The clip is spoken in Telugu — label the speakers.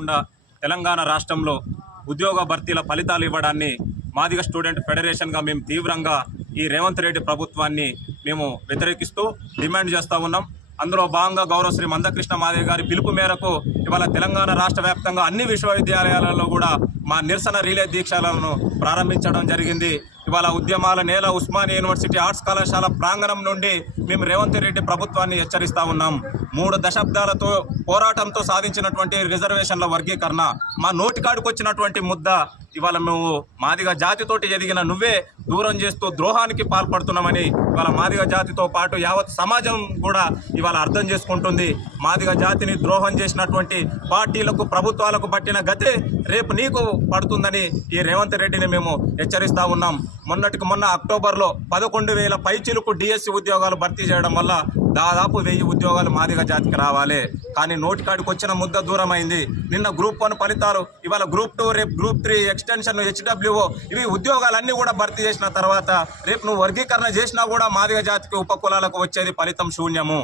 Speaker 1: కాకుండా తెలంగాణ రాష్ట్రంలో ఉద్యోగ భర్తీల ఫలితాలు ఇవ్వడాన్ని మాదిగ స్టూడెంట్ ఫెడరేషన్గా మేము తీవ్రంగా ఈ రేవంత్ రెడ్డి ప్రభుత్వాన్ని మేము వ్యతిరేకిస్తూ డిమాండ్ చేస్తూ ఉన్నాం. అందులో భాగంగా గౌరవ శ్రీ మందకృష్ణ మాదేవి గారి పిలుపు మేరకు ఇవాళ తెలంగాణ రాష్ట్ర వ్యాప్తంగా అన్ని విశ్వవిద్యాలయాలలో కూడా మా నిరసన రిలే దీక్షలను ప్రారంభించడం జరిగింది. ఇవాళ ఉద్యమాల నేల ఉస్మానియా యూనివర్సిటీ ఆర్ట్స్ కళాశాల ప్రాంగణం నుండి మేము రేవంత్ రెడ్డి ప్రభుత్వాన్ని హెచ్చరిస్తా ఉన్నాం. మూడు దశాబ్దాలతో పోరాటంతో సాధించినటువంటి రిజర్వేషన్ల వర్గీకరణ మా నోటికాడికి వచ్చినటువంటి ముద్ద ఇవాళ మేము మాదిగ జాతితోటి ఎదిగిన నువ్వే దూరం చేస్తూ ద్రోహానికి పాల్పడుతున్నామని ఇవాళ మాదిగ జాతితో పాటు యావత్ సమాజం కూడా ఇవాళ అర్థం చేసుకుంటుంది. మాదిగ జాతిని ద్రోహం చేసినటువంటి పార్టీలకు ప్రభుత్వాలకు పట్టిన గతే రేపు నీకు పడుతుందని ఈ రేవంత్ రెడ్డిని మేము హెచ్చరిస్తా ఉన్నాం. మొన్నటికి మొన్న అక్టోబర్లో పదకొండు వేల పైచిలుకు డిఎస్సి ఉద్యోగాలు భర్తీ చేయడం వల్ల దాదాపు వెయ్యి ఉద్యోగాలు మాదిగ జాతికి రావాలి. కానీ నోటికాడికి వచ్చిన ముద్ద దూరమైంది. నిన్న గ్రూప్ వన్ ఫలితాలు ఇవాళ గ్రూప్ టూ రేపు గ్రూప్ త్రీ ఎక్స్టెన్షన్ హెచ్డబ్ల్యూఓ ఇవి ఉద్యోగాలన్నీ కూడా భర్తీ చేసిన తర్వాత రేపు నువ్వు వర్గీకరణ చేసినా కూడా మాదిగ జాతికి ఉపకులాలకు వచ్చేది ఫలితం శూన్యము.